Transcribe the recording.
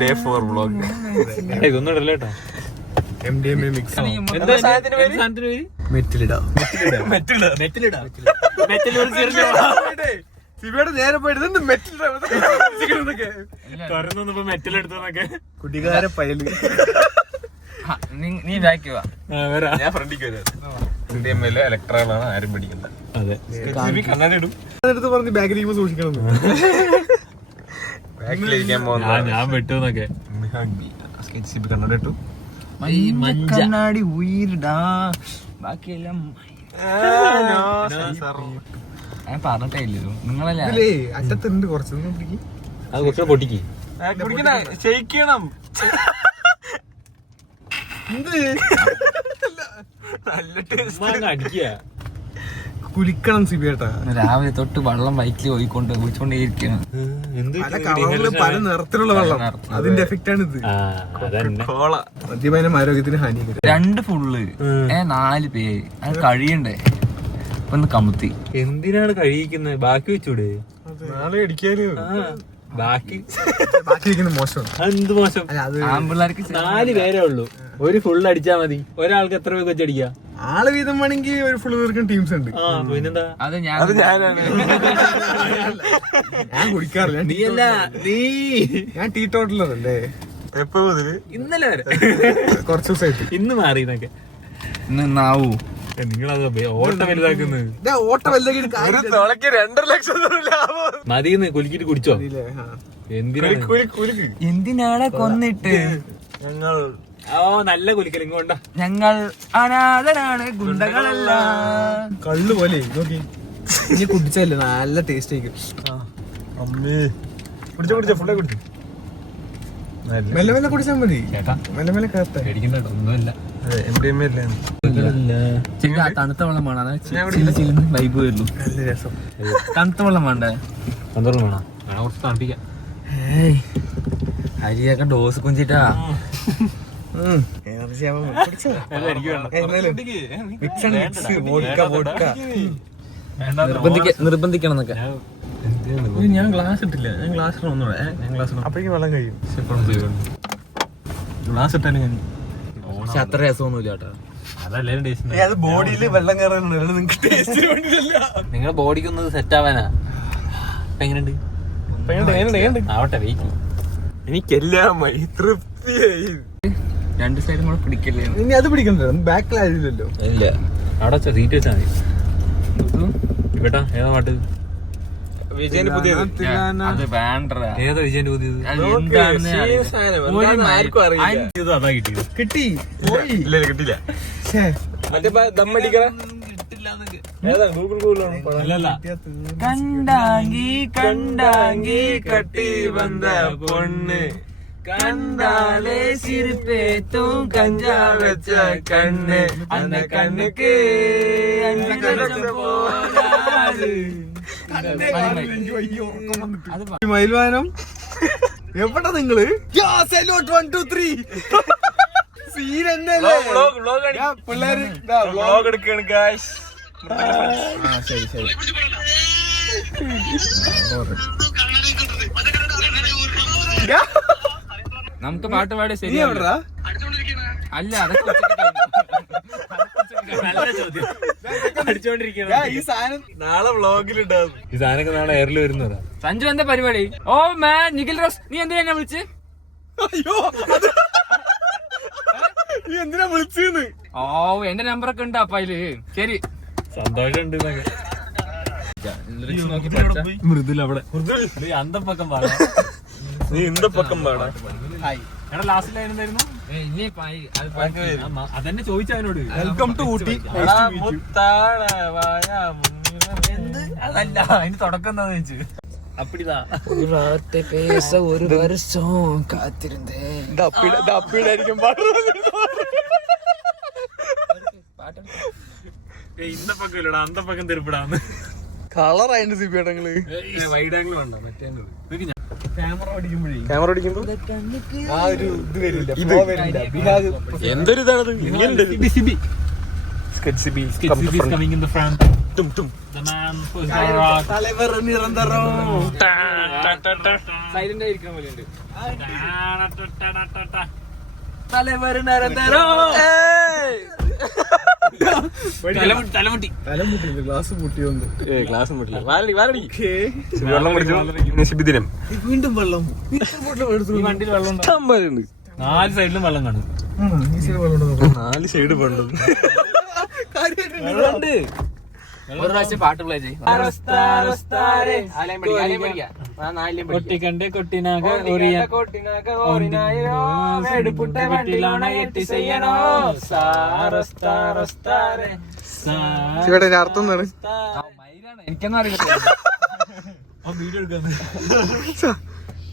Day 4 vlog. ഇതൊന്നും ഇടല്ലോ കേട്ടോ. നേരെ പോയിട്ട് മെറ്റലെടുത്തൊക്കെ കുടികാര പയല്. നീ ബാക്കി വാ, ഞാൻ ഫ്രണ്ടിക്ക് വരാം. ഇലക്ട്രോളാണ്, ആരും പിടിക്കണ്ട. അതെ, കണ്ണാടി ഇടും. അടുത്ത് പറഞ്ഞ് ബാഗിലേക്ക് സൂക്ഷിക്കണം. ബാഗിലിരിക്കാൻ പോകുന്ന ഞാൻ വെട്ടുന്നൊക്കെ കണ്ണാടി ഇട്ടു. കണ്ണാടി ഉയരിടാ, ബാക്കിയെല്ലാം ഞാൻ പറഞ്ഞിട്ടേ ഇല്ലല്ലോ. നിങ്ങളല്ലേ ഇതിലേ അറ്റത്തുണ്ട് കുറച്ച് അത് കുറച്ചുകൂടെ പൊട്ടിക്ക്. ക്ഷയിക്കണം. അടിക്കുക, കുലിക്കണം സിബിയേട്ടാ. രാവിലെ തൊട്ട് വെള്ളം ബൈക്കിൽ ഒഴിച്ചോണ്ടേയിരിക്കണം. പല നിറത്തിലുള്ള വെള്ളം, അതിന്റെ എഫക്റ്റ് ആണ് ഇത്. കോള മദ്യപാനം ആരോഗ്യത്തിന് ഹാനികരം. 2 ഫുള്ള് 4 പേര്, അത് കഴിയണ്ടേ? ഒന്ന് കമുത്തി. എന്തിനാണ് കഴിയിക്കുന്നത്? ബാക്കി വെച്ചൂടെ? നാളെ അടിക്കാന് ബാക്കി മോശം. എന്ത് മോശം? ആമ്പിള്ളേർക്ക് 4 പേരേ ഉള്ളൂ, ഒരു ഫുള്ള് അടിച്ചാ മതി. ഒരാൾക്ക് എത്ര പേർക്ക് വെച്ചടിക്കാ? ആള് വീതം വേണമെങ്കിൽ ഒരു ഫുള്ള് തീർക്കുന്ന ടീംസ് ഉണ്ട്. പിന്നെന്താ? അത് ഞാനാണ്. ഞാൻ കുടിക്കാറില്ല. നീയല്ല, നീ. ഞാൻ ടീ ടോട്ടലറല്ലേ. എപ്പോ മുതല്? ഇന്നലെ വരെ, കുറച്ച് ദിവസമായിട്ട്. ഇന്ന് മാറിയെന്നൊക്കെ. നാവൂ നിങ്ങളത് ഓട്ടം വലുതാക്കുന്നത്. ഓട്ടം വലുതാക്കി 2.5 ലക്ഷം മതിന്ന് കുലുക്കിട്ട് കുടിച്ചോ? എന്തിനാണ് കൊന്നിട്ട്? ഞങ്ങൾ നല്ല കുലിക്കൽ ഇങ്ങോട്ടാ. ഞങ്ങൾ അനാഥരാണ്, ഗുണ്ടകളല്ല. കള്ളു പോലെ നോക്കി ഇനി കുടിച്ചല്ലേ, നല്ല ടേസ്റ്റ് ആയിരിക്കും. അമ്മേ കുടിച്ചോ ഫുള്ളെ കുടിച്ചു. മെല്ലെ മെല്ലെ കുടിച്ചാൽ മതി. മെല്ലെ മെല്ലെ ഒന്നുമില്ല. തണുത്ത വെള്ളം വേണം, വൈബ് വരുള്ളൂ. നല്ല രസം. തണുത്ത വെള്ളം വേണ്ടേ? വേണം, കുറച്ച് തണുപ്പിക്കാം. അരിയൊക്കെ ഡോസ് കുഞ്ചിട്ടാ. നിർബന്ധിക്കണം എന്നൊക്കെ. ഞാൻ ഗ്ലാസ് ഇട്ടില്ല. ഞാൻ ഗ്ലാസ് ഒന്നുകൂടെ. അപ്പോഴേക്കും വെള്ളം കഴിയും. ഗ്ലാസ് ഇട്ടാലും ഞാൻ. പക്ഷെ അത്ര രസമൊന്നുമില്ല കേട്ടോ. അതല്ലാരും ടേസ്റ്റ്. അത് ബോഡിയിൽ വെള്ളം കയറാനുണ്ട്, നിങ്ങൾക്ക് ടേസ്റ്റ് വേണ്ടിയില്ല. നിങ്ങളുടെ ബോഡിക്കൊന്ന് സെറ്റ് ആവാനാ. എങ്ങനെയുണ്ട്? ആവട്ടെ, വെയിറ്റ്. എനിക്കെല്ലാം തൃപ്തിയായി. 2 സൈഡും കൂടെ പിടിക്കല്ലേ? ഇനി അത് പിടിക്കണ്ടോ? ബാക്കിലായില്ലല്ലോ. ഇല്ല, അവിടെ സീറ്റ് വെച്ചാ മതി. ഇവിടാ ഏതാ പാട്ട്? വിജയന് പുതിയത്. അത് വേണ്ട. ഏതാ വിജയന്റെ പുതിയത്? അതാ കിട്ടിയത്. കിട്ടി ഇല്ല കിട്ടില്ല. കണ്ടാങ്കി കണ്ടാങ്കി കട്ടി വന്ന പൊണ്ണ്, കണ്ടാലേ സിരിപ്പേത്തും കഞ്ചാ വെച്ച കണ്ണ്, അന്ന കണ്ണുക്ക് 5 ലക്ഷം പോരാത്. മയിൽവാനം എവിടെ നിങ്ങള്? പിള്ളേര് ശരി ശരി. നമുക്ക് പാട്ട് പാടി ശരിയാ. അല്ല, അതൊക്കെ ഈ സാധനം നാളെ വ്ളോഗിലുണ്ടാവും. ഈ സാധനമൊക്കെ നാളെ എയറിൽ വരുന്നതാ. സഞ്ജു എന്താ പരിപാടി? ഓ മാൻ നിഖിൽ റോസ്, നീ എന്തിനാ എന്നെ വിളിച്ച്? അയ്യോ, നീ എന്തിനാ വിളിച്ചെന്ന്? ഓ, എന്റെ നമ്പറൊക്കെ ഉണ്ട് അപ്പൊ അതില്. ശരി, സന്തോഷമുണ്ട്. മൃദുൽ അവിടെ അന്തപ്പക്കം പാടാ. നീ ഇന്ത പക്കം പാടാ. എടാ ലാസ്റ്റ് ലൈൻ എന്തായിരുന്നു? അതെന്നെ ചോദിച്ചു അവനോട്. Welcome to Ooty. അതല്ല, അതിന് തുടക്കം എന്താന്ന് ചോദിച്ചു. അപ്പിടിതാ ഒരു വർഷം കാത്തിരുന്നേ. ഇന്നപ്പക്കം ഇല്ലടാ, അന്തപ്പക്കം തെരുപ്പിടാന്ന്. കളറായിട്ട് സിബിയേട്ടങ്ങള് വൈഡ് ആംഗിൾ വേണ്ട, മറ്റേ ക്യാമറ ഓടിക്കുമ്പോ ആ ഒരു ഇത് വരില്ല. എന്തൊരു ഇതാണത്. ഇങ്ങനെ coming in the front. തലവർ നിരന്തരം സൈലന്റ് ആയിരിക്കാൻ പോലെയുണ്ട്. തലവർ നിരന്തരം. തലമുട്ടി ഗ്ലാസ് പൊട്ടിയോണ്ട് ഗ്ലാസ് വെള്ളം കുടിച്ചു. ശുഭിദിനം. വീണ്ടും വെള്ളം. വണ്ടിയിൽ വെള്ളം 4 സൈഡിലും വെള്ളം കാണും. ഈ സൈഡ് വെള്ളം 4 സൈഡ് വെള്ളം. വെള്ളമുണ്ട്. ഒരു പ്രാവശ്യം പാട്ട് പ്ലേ ചെയ്യും. കൊട്ടിക്കണ്ട് കൊട്ടിനാക അർത്ഥം എന്താണ്? എനിക്കൊന്നും അറിയില്ല. വീഡിയോ എടുക്കാൻ